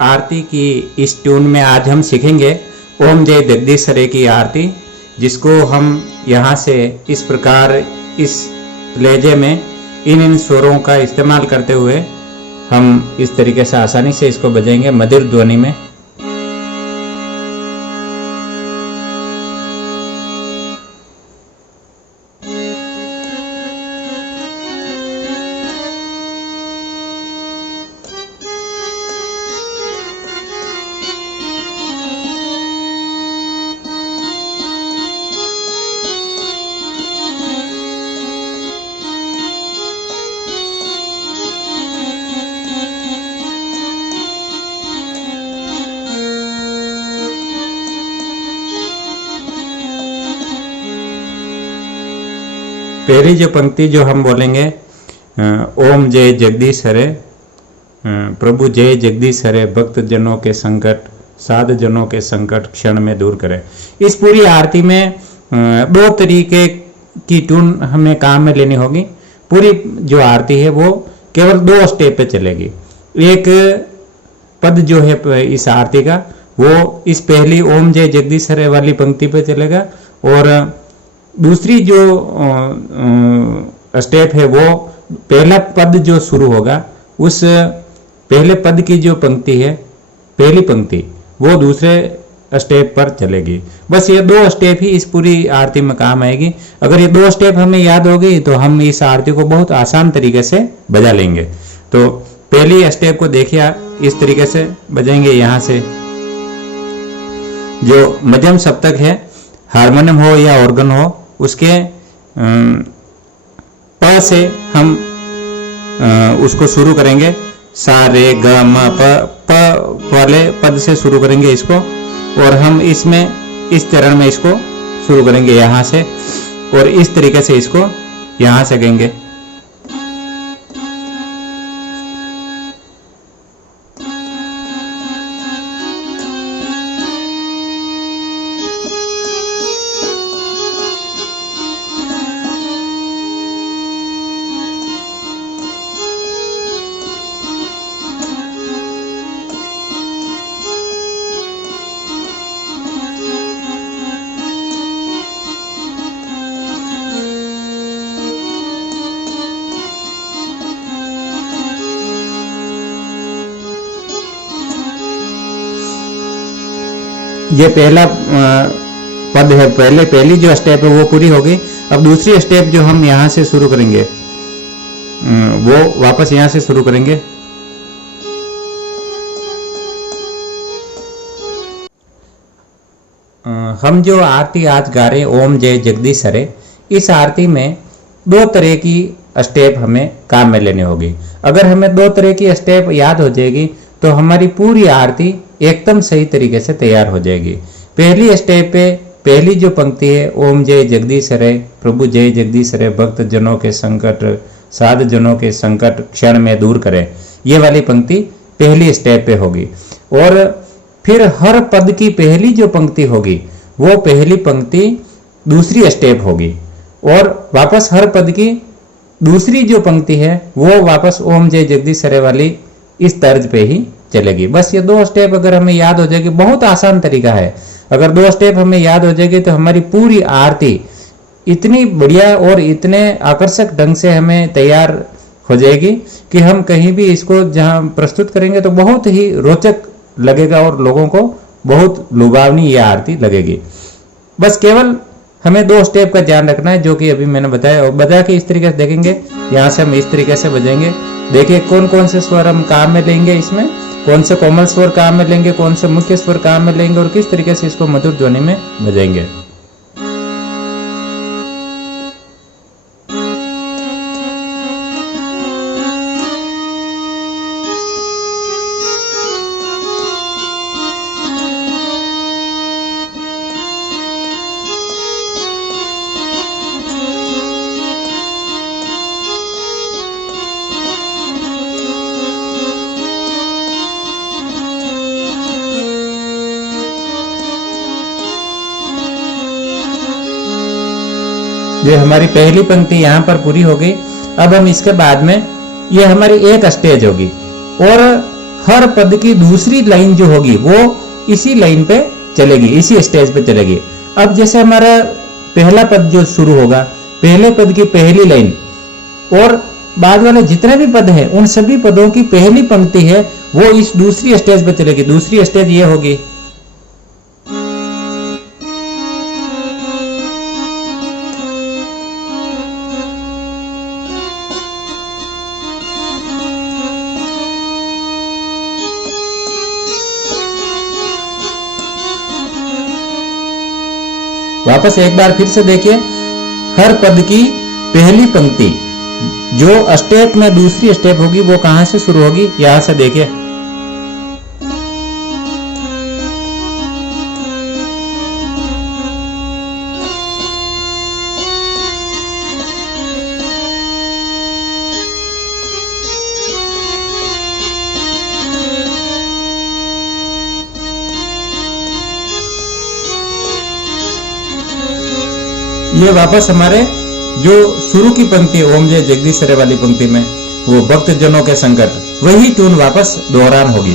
आरती की इस ट्यून में आज हम सीखेंगे ओम जय जगदीश्वरे की आरती, जिसको हम यहाँ से इस प्रकार इस लहजे में इन स्वरों का इस्तेमाल करते हुए हम इस तरीके से आसानी से इसको बजाएंगे मधुर ध्वनि में। पहली जो पंक्ति जो हम बोलेंगे ओम जय जगदीश हरे, प्रभु जय जगदीश हरे, भक्त जनों के संकट साध जनों के संकट क्षण में दूर करे। इस पूरी आरती में दो तरीके की ट्यून हमें काम में लेनी होगी। पूरी जो आरती है वो केवल 2 स्टेप पे चलेगी। एक पद जो है इस आरती का वो इस पहली ओम जय जगदीश हरे वाली पंक्ति पे चलेगा, और दूसरी जो स्टेप है वो पहला पद जो शुरू होगा उस पहले पद की जो पंक्ति है, पहली पंक्ति, वो दूसरे स्टेप पर चलेगी। बस ये 2 स्टेप ही इस पूरी आरती में काम आएगी। अगर ये 2 स्टेप हमें याद हो गई तो हम इस आरती को बहुत आसान तरीके से बजा लेंगे। तो पहली स्टेप को देखिए, इस तरीके से बजाएंगे। यहाँ से जो मध्यम सप्तक है, हारमोनियम हो या ऑर्गन हो, उसके प से हम उसको शुरू करेंगे। सा रे ग म प वाले पद से शुरू करेंगे इसको, और हम इसमें इस चरण में इसको शुरू करेंगे यहाँ से, और इस तरीके से इसको यहाँ से गाएंगे। ये पहला पद है, पहली जो स्टेप है वो पूरी हो गई। अब दूसरी स्टेप जो हम यहाँ से शुरू करेंगे वो वापस यहाँ से शुरू करेंगे। हम जो आरती आज गा रहे ओम जय जगदीश हरे, इस आरती में 2 तरह की स्टेप हमें काम में लेनी होगी। अगर हमें 2 तरह की स्टेप याद हो जाएगी तो हमारी पूरी आरती एकदम सही तरीके से तैयार हो जाएगी। पहली स्टेप पे पहली जो पंक्ति है ओम जय जगदीश हरे, प्रभु जय जगदीश हरे, भक्त जनों के संकट साध जनों के संकट क्षण में दूर करे, ये वाली पंक्ति पहली स्टेप पे होगी। और फिर हर पद की पहली जो पंक्ति होगी वो पहली पंक्ति दूसरी स्टेप होगी, और वापस हर पद की दूसरी जो पंक्ति है वो वापस ओम जय जगदीश हरे वाली इस तर्ज पे ही चलेगी। बस ये 2 स्टेप अगर हमें याद हो जाएगी, बहुत आसान तरीका है। अगर 2 स्टेप हमें याद हो जाएगी तो हमारी पूरी आरती इतनी बढ़िया और इतने आकर्षक ढंग से हमें तैयार हो जाएगी कि हम कहीं भी इसको जहां प्रस्तुत करेंगे तो बहुत ही रोचक लगेगा और लोगों को बहुत लुभावनी ये आरती लगेगी। बस केवल हमें 2 स्टेप का ध्यान रखना है, जो कि अभी मैंने बताया, और बजा के इस तरीके से देखेंगे। यहाँ से हम इस तरीके से बजाएंगे। देखिए कौन कौन से स्वर हम काम में लेंगे, इसमें कौन से कोमल स्वर काम में लेंगे, कौन से मुख्य स्वर काम में लेंगे, और किस तरीके से इसको मधुर ध्वनि में बजाएंगे। ये हमारी पहली पंक्ति यहाँ पर पूरी हो गई। अब हम इसके बाद में ये हमारी एक स्टेज होगी, और हर पद की दूसरी लाइन जो होगी वो इसी लाइन पे चलेगी, इसी स्टेज पे चलेगी। अब जैसे हमारा पहला पद जो शुरू होगा, पहले पद की पहली लाइन और बाद वाले जितने भी पद हैं उन सभी पदों की पहली पंक्ति है वो इस दूसरी स्टेज पे चलेगी। दूसरी स्टेज ये होगी। वापस एक बार फिर से देखिए, हर पद की पहली पंक्ति जो स्टेप में दूसरी स्टेप होगी वो कहां से शुरू होगी, यहां से देखिए। ये वापस हमारे जो शुरू की पंक्ति ओम जय जगदीश हरे वाली पंक्ति में वो भक्त जनों के संकट, वही ट्यून वापस दोहरान होगी।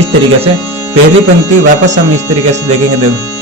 इस तरीके से पहली पंक्ति वापस हम इस तरीके से देखेंगे। देखो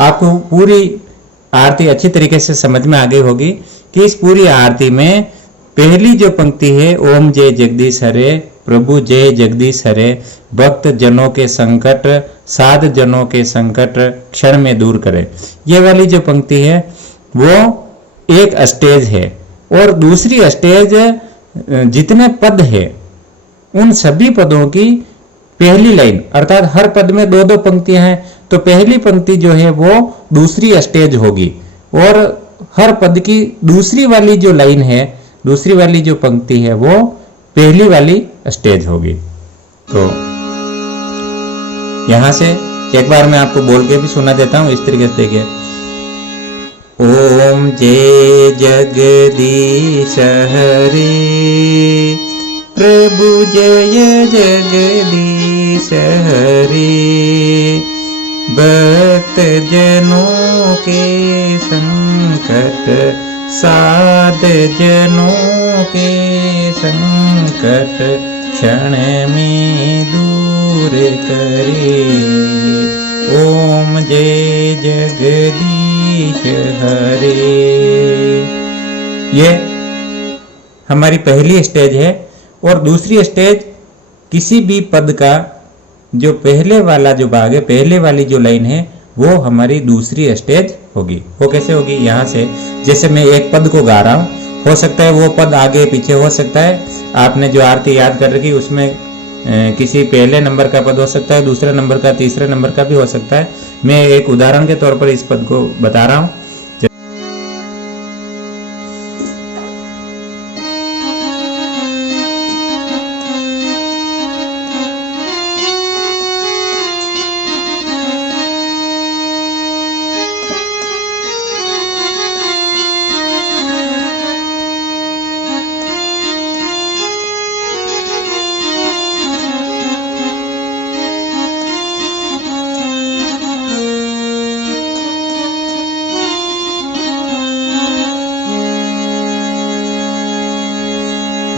आपको पूरी आरती अच्छी तरीके से समझ में आ गई होगी कि इस पूरी आरती में पहली जो पंक्ति है ओम जय जगदीश हरे, प्रभु जय जगदीश हरे, भक्त जनों के संकट, साध जनों के संकट क्षण में दूर करे, ये वाली जो पंक्ति है वो एक स्टेज है। और दूसरी स्टेज जितने पद है उन सभी पदों की पहली लाइन, अर्थात हर पद में दो दो पंक्तियां हैं, तो पहली पंक्ति जो है वो दूसरी स्टेज होगी और हर पद की दूसरी वाली जो लाइन है, दूसरी वाली जो पंक्ति है वो पहली वाली स्टेज होगी। तो यहां से एक बार मैं आपको बोल के भी सुना देता हूं, इस तरीके से देखिए। ओम जय जगदीश हरे, प्रभु जय जगदीश हरे, भक्त जनों के संकट, साध जनों के संकट क्षण में दूर करे, ओम जय जगदीश हरे। ये हमारी पहली स्टेज है। और दूसरी स्टेज किसी भी पद का जो पहले वाला जो भाग है, पहले वाली जो लाइन है वो हमारी दूसरी स्टेज होगी। वो कैसे होगी, यहाँ से जैसे मैं एक पद को गा रहा हूँ, हो सकता है वो पद आगे पीछे हो सकता है, आपने जो आरती याद कर रखी उसमें किसी पहले नंबर का पद हो सकता है, दूसरे नंबर का, तीसरे नंबर का भी हो सकता है। मैं एक उदाहरण के तौर पर इस पद को बता रहा हूँ।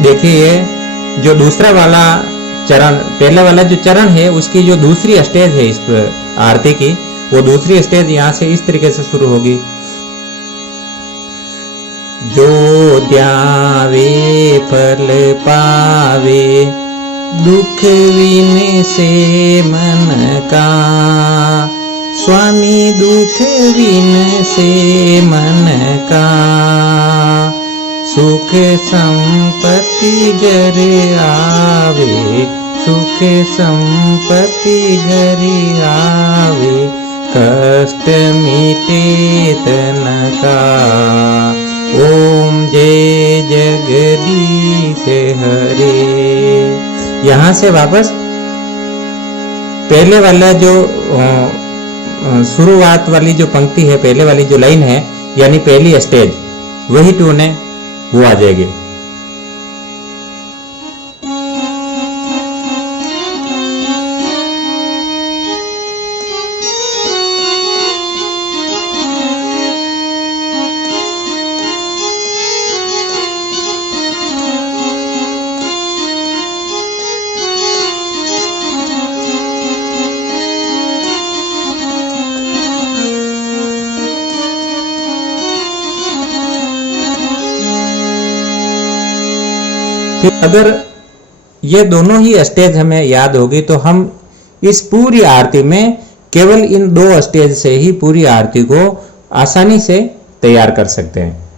देखिए जो दूसरा वाला चरण, पहले वाला जो चरण है उसकी जो दूसरी स्टेज है इस आरती की, वो दूसरी स्टेज यहाँ से इस तरीके से शुरू होगी। जो ध्यावे फल पावे, दुख विन से मन का, स्वामी दुख विन से मन का, सुख संपत्ति घर आवे, सुख संपत्ति घर आवे, कष्ट मिटे तन का। ओम जय जगदीश हरे। यहाँ से वापस पहले वाला जो शुरुआत वाली जो पंक्ति है, पहले वाली जो लाइन है, यानी पहली स्टेज, वही ट्यून है, वो आ जाएगी। फिर अगर ये दोनों ही स्टेज हमें याद होगी तो हम इस पूरी आरती में केवल इन 2 स्टेज से ही पूरी आरती को आसानी से तैयार कर सकते हैं।